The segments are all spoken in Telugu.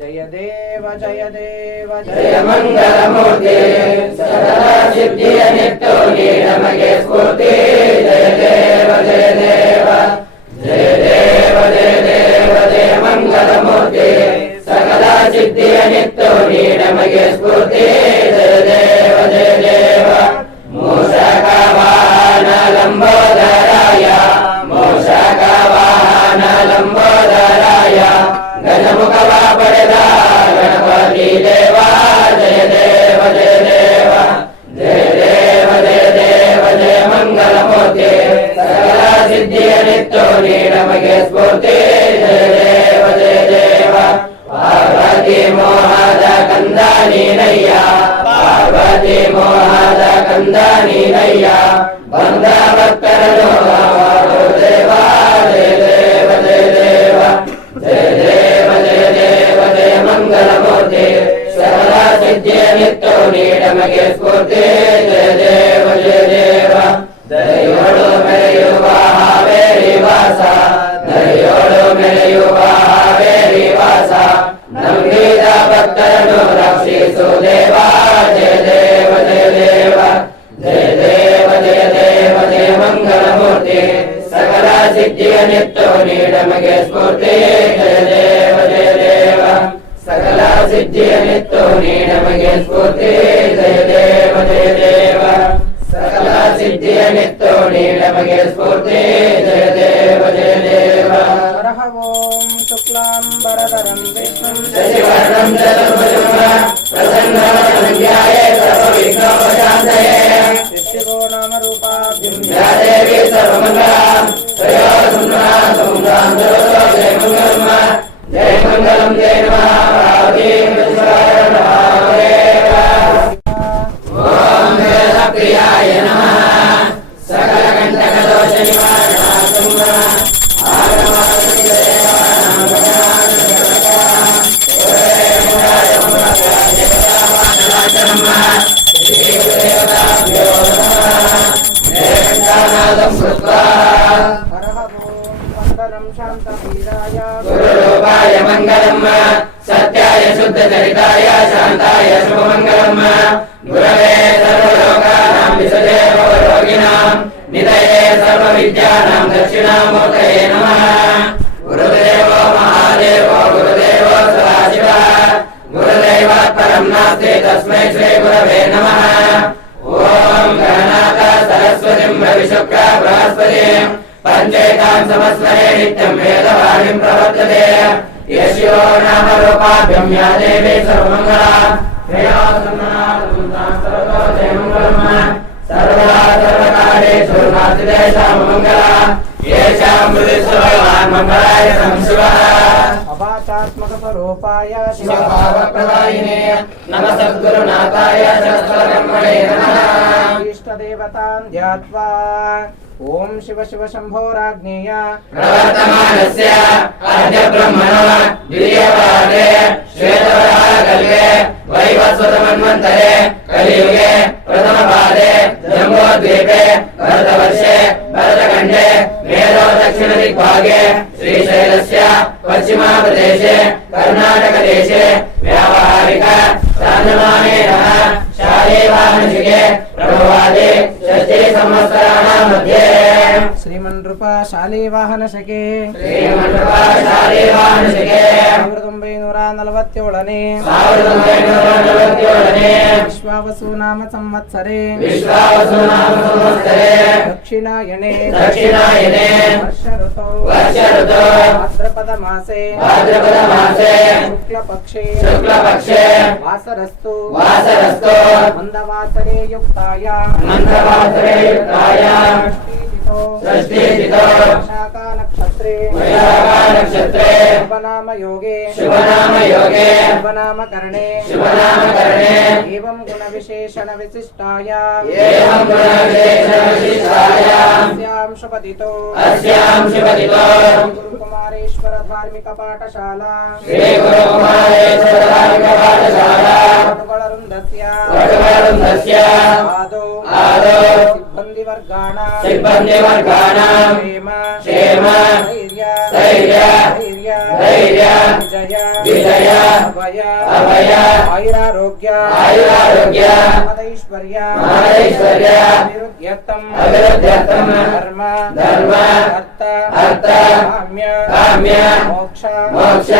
जय देव जय देव जय मङ्गलमूर्ते सदा सिद्धिय नित्योगे नमगे स्फूर्ति जय देव जय देव जय देव जय देव जय मङ्गलमूर्ते सकदा सिद्धिय नित्योगे नमगे स्फूर्ति ನೀನಯ್ಯ ಪಾರ್ವತಿ ಮೋಹದ ಕಂದ ನೀನಯ್ಯ ಬಂದ ಭಕ್ತರನು ಕಾಪಾಡು ದೇವ ಜಯ ದೇವ ಜಯ ದೇವ ಜಯ ದೇವ ಜಯ ದೇವ ಜಯ ಮಂಗಲಮೂರ್ತಿ ಸಕಲ ಸಿದ್ಧಿಯ ನಿತ್ತು ನೀ ನಮಗೆ ಸ್ಫೂರ್ತಿ ನಮಗೆ ಸ್ಫೂರ್ತಿ ಜಯ ದೇವ ಜಯ ದೇವ ಸಕಲ ಸಿದ್ಧಿಯನ್ನಿತ್ತು ನೀ ನಮಗೆ ಸ್ಫೂರ್ತಿ ಜಯ ದೇವ ಜಯ ದೇವ ಸಕಲ ಸಿದ್ಧಿಯನ್ನಿತ್ತು ನೀ ನಮಗೆ ಸ್ಫೂರ್ತಿ ಜಯ ದೇವ ಜಯ ದೇವ ಓಂ ಶುಕ್ಲಾಂಬರಧರಂ ವಿಷ್ಣು ಶಶಿವರ್ಣಂ ಚತುರ್ಭುಜಂ ಪ್ರಸನ್ನವರಣ್ಯಾಯ ಸರ್ವವಿಘ್ನೋಪಶಾಂತಯೇ ವಿಷ್ಣು ನಾಮ ರೂಪಾಭ್ಯಂ ದೇವಿ ಸರ್ವಮಂಗಳ पादं श्रुत्वा गुरुरूपाय मङ्गलम् सत्याय शुद्धचरिताय शान्ताय शुभमङ्गलम् गुरवे सर्वलोकानां विशदे भवरोगिणां निधये सर्वविद्यानां दक्षिणामूर्तये नमः गुरुदेवो महादेवो गुरुदेवो सदाशिवः गुरुदेवात् परं नास्ति तस्मै श्रीगुरवे नमः सरस्वतीं रविशुक्र बृहस्पतिम् पञ्चैतां संवत्सरे नित्यं वेदवाणीं प्रवर्तते यस्यो नाम रूपाभ्यं या देवी सर्वमङ्गला त्रयो सम्मानार्थं सर्वतो जयमङ्गलम् सर्वदा सर्वकालेषु नास्तिदेशां मङ्गला येषां मृदु भगवान् मङ्गलाय संशिवः అవాచాత్మక స్వరూపాయ శివభావప్రదాయినే నమ సద్గురునాథాయ శాస్త్రకర్మణే ఓం శివ శివ శంభోరాజ్ఞేయ वैवस्वतमन्वन्तरे कलियुगे प्रथमपादे जम्बोद्वीपे भरतवर्षे भरतखण्डे मेधो दक्षिणदिग्भागे श्रीशैलस्य पश्चिमाप्रदेशे कर्णाटकदेशे व्यावहारिक साधमानेनः शालेवाहनशिके प्रभवादे षष्ठे संवत्सराणां मध्ये श्रीमन्नृपा शालेवाहनशके श्रीमन्नृपा शालेवाहनशके ನಲವತ್ತೇಳನೇ ಸಾವಿರದ ಒಂಬೈನೂರ ನಲವತ್ತೇಳನೇ ವಿಶ್ವಾವಸು ನಾಮ ಸಂವತ್ಸರೆ ವಿಶ್ವಾವಸುನಾಮ ಸಂವತ್ಸರೆ ದಕ್ಷಿಣಾಯಣೆ ದಕ್ಷಿಣಾಯನೆ ವರ್ಷ ಋತೌ ವರ್ಷ ಋತು ಭಾದ್ರಪದ ಮಾಸೆ ಭಾದ್ರಪದ ಮಾಸೆ ಶುಕ್ಲ ಪಕ್ಷೆ ಶುಕ್ಲ ಪಕ್ಷೆ ವಾಸರಸ್ತು ವಾಸರಸ್ತು ಮಂದವಾಸರೆ ಯುಕ್ತಾಯ ಮಂದವಾಸರೆ ಯುಕ್ತಾಯ ಷಷ್ಠೀತಿಥೋ ಷಷ್ಠೀತಿಥೋ ಶಾಖಾ ನಕ್ಷತ್ರೆ नक्षत्रे नक्षत्रे शुभनाम योगे शुभनाम योगे शुभनाम करणे शुभनाम करणे एवं गुण विशेषण विशिष्टायाम एवं गुण विशेषण विशिष्टायाम शुभदितो अस्याम शुभदितो गुरुकुमारेश्वर धार्मिक पाठशाला श्री गुरुकुमारेश्वर धार्मिक पाठशाला वडुगळरुन्दस्य वडुगळरुन्दस्य आदौ आदौ सिब्बन्दिवर्गाणां सिब्बन्दिवर्गाणां क्षेम क्षेम ధైర్య విజయ అభయ ఆయురారోగ్య ఆయురారోగ్య మదైశ్వర్య మదైశ్వర్య నిరుద్ధ अध्यर्थम अध्यर्थम धर्म अर्थ काम्य मोक्ष मोक्ष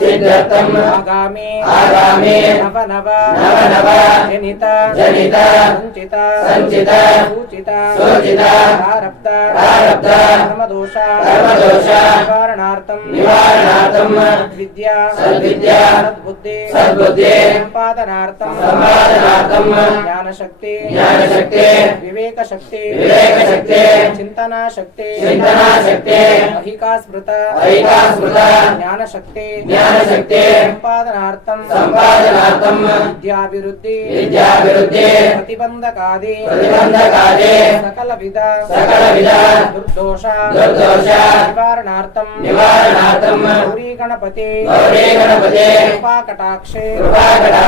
सिद्ध्यर्थम आगामी आगामी नव नव नव नव जनित जनित संचित संचित सूचित सूचित प्रारब्ध प्रारब्ध कर्मदोष कर्मदोष निवारणार्थम निवारणार्थम सद्विद्या सद्विद्या सद्बुद्धि सद्बुद्धि సంపాదనార్థం. సంపాదనార్థం. జ్ఞానశక్తి. జ్ఞానశక్తి. వివేక శక్తి వివేకశక్తి. చింతనా శక్తి చింతనాశక్తి. అహికా స్మృత అహికా స్మృత జ్ఞానశక్తి. జ్ఞానశక్తి. సంపాదనార్థం. సంపాదనార్థం. విద్యాభివృద్ధి. విద్యాభివృద్ధి. ప్రతిబంధకాది. ప్రతిబంధకాది. సకల విధ సకల విధ దుర్దోష. దుర్దోష. నివారణార్థం. నివారణార్థం. గౌరీ గణపతి గౌరీ గణపతి కృపాకటాక్షే. కృపాకటాక్షే. శ్రీరక్షే శ్రీరక్షే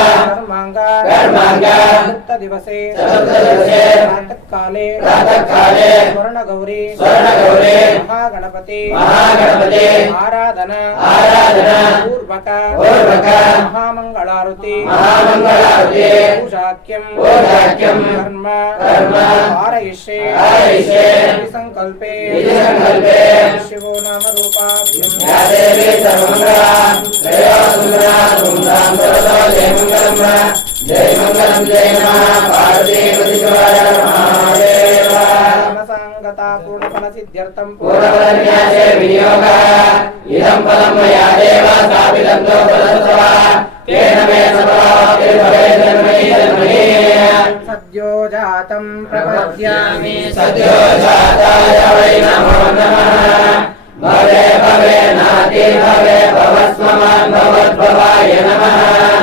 ద్వారా సిద్ధి ద్వారా ధన కనక ధన కనక వస్తువాహనాది వస్తువాహనాది సకలైశ్వర్య సకలైశ్వర్య ఫలప్రాప్తి మహామంగళారుతి మహామంగళారతి పూజాక్యం పూజాక్యం కర్మ కర్మ कारयिष्ये कारयिष्ये इति संकल्पे इति संकल्पे शिवो नाम रूपाभ्यम् या देवी सर्वमङ्गला जया सुन्दरा धूमधाम करोतो जय मङ्गलम् जय मङ्गलम् जय नमः पार्वती प्रतिशिवाय महादेव समसाङ्गता पूर्णफलसिद्ध्यर्थम् पूर्वपदन्यासे विनियोगः इदं पदं मया देव स्थापितं तो पदस्तवा तेन मे सफलाप्तिर्भवेत् जन्मनि जन्मनि सद्यो जातम् प्रपद्यामि सद्यो जाताय वै नमो नमः भवे भवे नाति भवे भवस्ममान् भवद्भवाय नमः